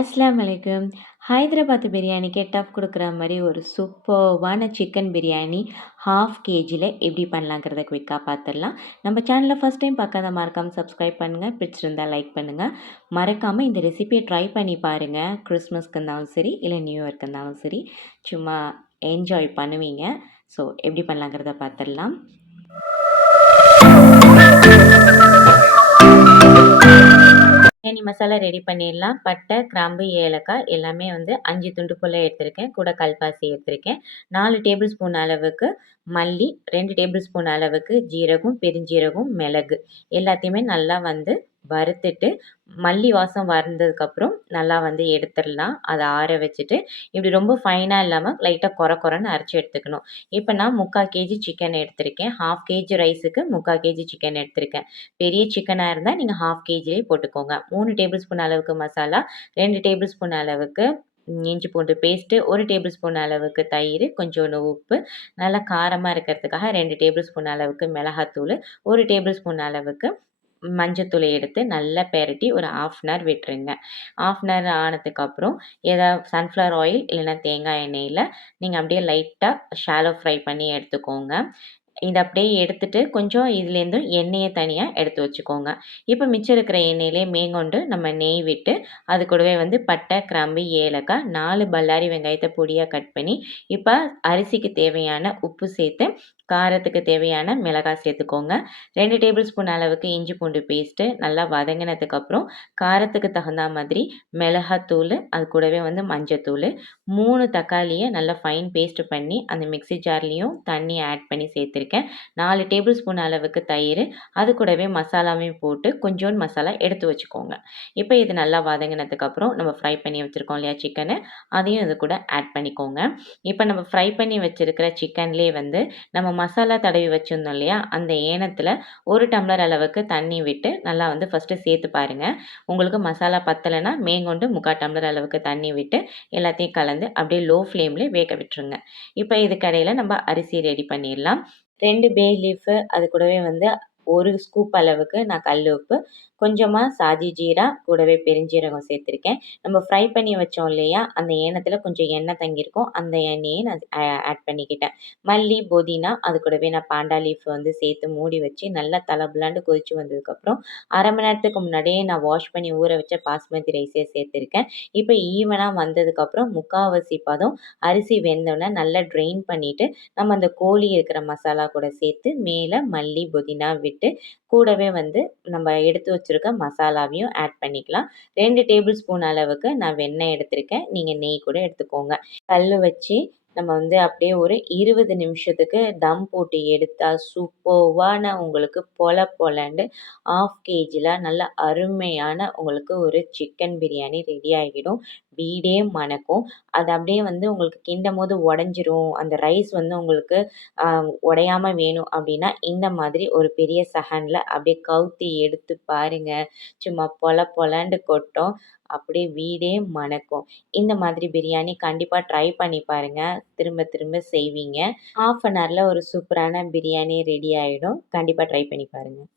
அஸ்ஸலாமு அலைக்கும். ஹைதராபாத் பிரியாணிக்கு டஃப் குடுக்குற மாரி ஒரு சூப்பர்வான சிக்கன் பிரியாணி 1/2 கேஜில எப்படி பண்ணலாங்கிறத குயிக்கா பார்த்துடலாம். நம்ம சேனலை ஃபர்ஸ்ட் டைம் பார்க்காத மறக்காம சப்ஸ்கிரைப் பண்ணுங்க. பிடிச்சிருந்தா லைக் பண்ணுங்க. மறக்காம இந்த ரெசிபியை ட்ரை பண்ணி பாருங்க. கிறிஸ்மஸ்க்கு இருந்தாலும் சரி, இல்லை நியூ இயர்க்கு இருந்தாலும் சரி, சும்மா என்ஜாய் பண்ணுவீங்க. ஸோ எப்படி பண்ணலாங்கிறத பார்த்துடலாம். பிரியாணி மசாலா ரெடி பண்ணிடலாம். பட்டை, கிராம்பு, ஏலக்காய் எல்லாமே 5 துண்டு போல் எடுத்திருக்கேன். கூட கல்பாசி எடுத்திருக்கேன். 4 டேபிள் ஸ்பூன் அளவுக்கு மல்லி, 2 டேபிள் ஸ்பூன் அளவுக்கு ஜீரகம், பெருஞ்சீரகம், மிளகு எல்லாத்தையுமே நல்லா வறுத்துட்டு மல்லி வாசம் வந்ததுக்கப்புறம் நல்லா எடுத்துடலாம். அதை ஆற வச்சுட்டு இப்படி ரொம்ப ஃபைனாக இல்லாமல் லைட்டாக கொரன்னு அரைச்சி எடுத்துக்கணும். இப்போ நான் 3/4 கேஜி சிக்கன் எடுத்திருக்கேன். 1/2 கேஜி ரைஸுக்கு 3/4 கேஜி சிக்கன் எடுத்திருக்கேன். பெரிய சிக்கனாக இருந்தால் நீங்கள் 1/2 கேஜிலே போட்டுக்கோங்க. 3 டேபிள் ஸ்பூன் அளவுக்கு மசாலா, 2 டேபிள் ஸ்பூன் அளவுக்கு இஞ்சி பூண்டு பேஸ்ட்டு, 1 டேபிள் ஸ்பூன் அளவுக்கு தயிர், கொஞ்சோண்டு உப்பு, நல்லா காரமாக இருக்கிறதுக்காக 2 டேபிள் ஸ்பூன் அளவுக்கு மிளகாத்தூள், 1 டேபிள் ஸ்பூன் அளவுக்கு மஞ்சத்தூளை எடுத்து நல்லா பெரட்டி ஒரு 1/2 அன் ஹவர் விட்டுருங்க. 1/2 அன் ஹவர் ஆனதுக்கப்புறம் சன்ஃப்ளவர் ஆயில் இல்லைன்னா தேங்காய் எண்ணெயில் நீங்கள் அப்படியே லைட்டாக ஷாலோ ஃப்ரை பண்ணி எடுத்துக்கோங்க. இதை அப்படியே எடுத்துட்டு கொஞ்சம் இதுலேருந்து எண்ணெயை தனியாக எடுத்து வச்சுக்கோங்க. இப்போ மிச்சம் இருக்கிற எண்ணெயிலே மேங்கொண்டு நம்ம நெய் விட்டு அது கூடவே பட்டை, கிராம்பு, ஏலக்காய், 4 பல்லாரி வெங்காயத்தை பொடியாக கட் பண்ணி இப்போ அரிசிக்கு தேவையான உப்பு சேர்த்து காரத்துக்கு தேவையான மிளகாய் சேர்த்துக்கோங்க. 2 டேபிள் ஸ்பூன் அளவுக்கு இஞ்சி பூண்டு பேஸ்ட்டு நல்லா வதங்கினதுக்கப்புறம் காரத்துக்கு தகுந்த மாதிரி மிளகாத்தூள், அது கூடவே மஞ்சத்தூள், 3 தக்காளியை நல்லா ஃபைன் பேஸ்ட் பண்ணி அந்த மிக்ஸி ஜார்லேயும் தண்ணி ஆட் பண்ணி சேர்த்துருக்கேன். 4 டேபிள் ஸ்பூன் அளவுக்கு தயிர், அது கூடவே மசாலாவையும் போட்டு கொஞ்சோண்டு மசாலா எடுத்து வச்சுக்கோங்க. இப்போ இது நல்லா வதங்கினதுக்கப்புறம் நம்ம ஃப்ரை பண்ணி வச்சுருக்கோம் இல்லையா சிக்கனு, அதையும் இது கூட ஆட் பண்ணிக்கோங்க. இப்போ நம்ம ஃப்ரை பண்ணி வச்சுருக்கிற சிக்கன்லேயே நம்ம மசாலா தடவி வச்சுருந்தோம் இல்லையா, அந்த ஏனத்தில் 1 டம்ளர் அளவுக்கு தண்ணி விட்டு நல்லா ஃபஸ்ட்டு சேர்த்து பாருங்கள். உங்களுக்கு மசாலா பத்தலைன்னா மேங்கொண்டு 3/4 டம்ளர் அளவுக்கு தண்ணி விட்டு எல்லாத்தையும் கலந்து அப்படியே லோ ஃப்ளேம்லேயே வேக விட்டுருங்க. இப்போ இதுக்கடையில் நம்ம அரிசி ரெடி பண்ணிடலாம். 2 பே லீஃபு, அது கூடவே 1 ஸ்கூப் அளவுக்கு நான் கல் உப்பு, கொஞ்சமாக சாஜி ஜீரா, கூடவே பெருஞ்சீரகம் சேர்த்துருக்கேன். நம்ம ஃப்ரை பண்ணி வச்சோம் இல்லையா, அந்த ஏனத்தில் கொஞ்சம் எண்ணெய் தங்கியிருக்கும். அந்த எண்ணெயை நான் ஆட் பண்ணிக்கிட்டேன். மல்லி, புதினா, அது கூடவே நான் பாண்டா லீஃப் சேர்த்து மூடி வச்சு நல்லா தலபுலாண்டு கொதிச்சு வந்ததுக்கப்புறம் 1/2 மணி நேரத்துக்கு முன்னாடியே நான் வாஷ் பண்ணி ஊற வச்ச பாஸ்மதி ரைஸே சேர்த்துருக்கேன். இப்போ ஈவனாக வந்ததுக்கப்புறம் 3/4 பதம் அரிசி வெந்தோடனே நல்லா ட்ரெயின் பண்ணிவிட்டு நம்ம அந்த கோழி இருக்கிற மசாலா கூட சேர்த்து மேலே மல்லி, புதினா விட்டு கூடவே நம்ம எடுத்து வச்சுருக்க மசாலாவையும் ஆட் பண்ணிக்கலாம். 2 டேபிள் ஸ்பூன் அளவுக்கு நான் வெண்ணெய் எடுத்திருக்கேன். நீங்கள் நெய் கூட எடுத்துக்கோங்க. கல் வச்சு நம்ம அப்படியே ஒரு 20 நிமிஷத்துக்கு தம் போட்டு எடுத்தால் சூப்பர்வான உங்களுக்கு பொலன்னு 1/2 கேஜியில் நல்ல அருமையான உங்களுக்கு ஒரு சிக்கன் பிரியாணி ரெடி ஆகிடும். வீடே மணக்கும். அது அப்படியே உங்களுக்கு கிண்டும்போது உடஞ்சிரும், அந்த ரைஸ் உங்களுக்கு உடையாமல் வேணும் அப்படின்னா இந்த மாதிரி ஒரு பெரிய சஹனில் அப்படியே கவுத்தி எடுத்து பாருங்கள். சும்மா பொலன்னு கொட்டும். அப்படியே வீடே மணக்கும். இந்த மாதிரி பிரியாணி கண்டிப்பாக ட்ரை பண்ணி பாருங்கள். திரும்ப திரும்ப செய்வீங்க. 1/2 அன் ஹவரில் ஒரு சூப்பரான பிரியாணி ரெடி ஆகிடும். கண்டிப்பாக ட்ரை பண்ணி பாருங்கள்.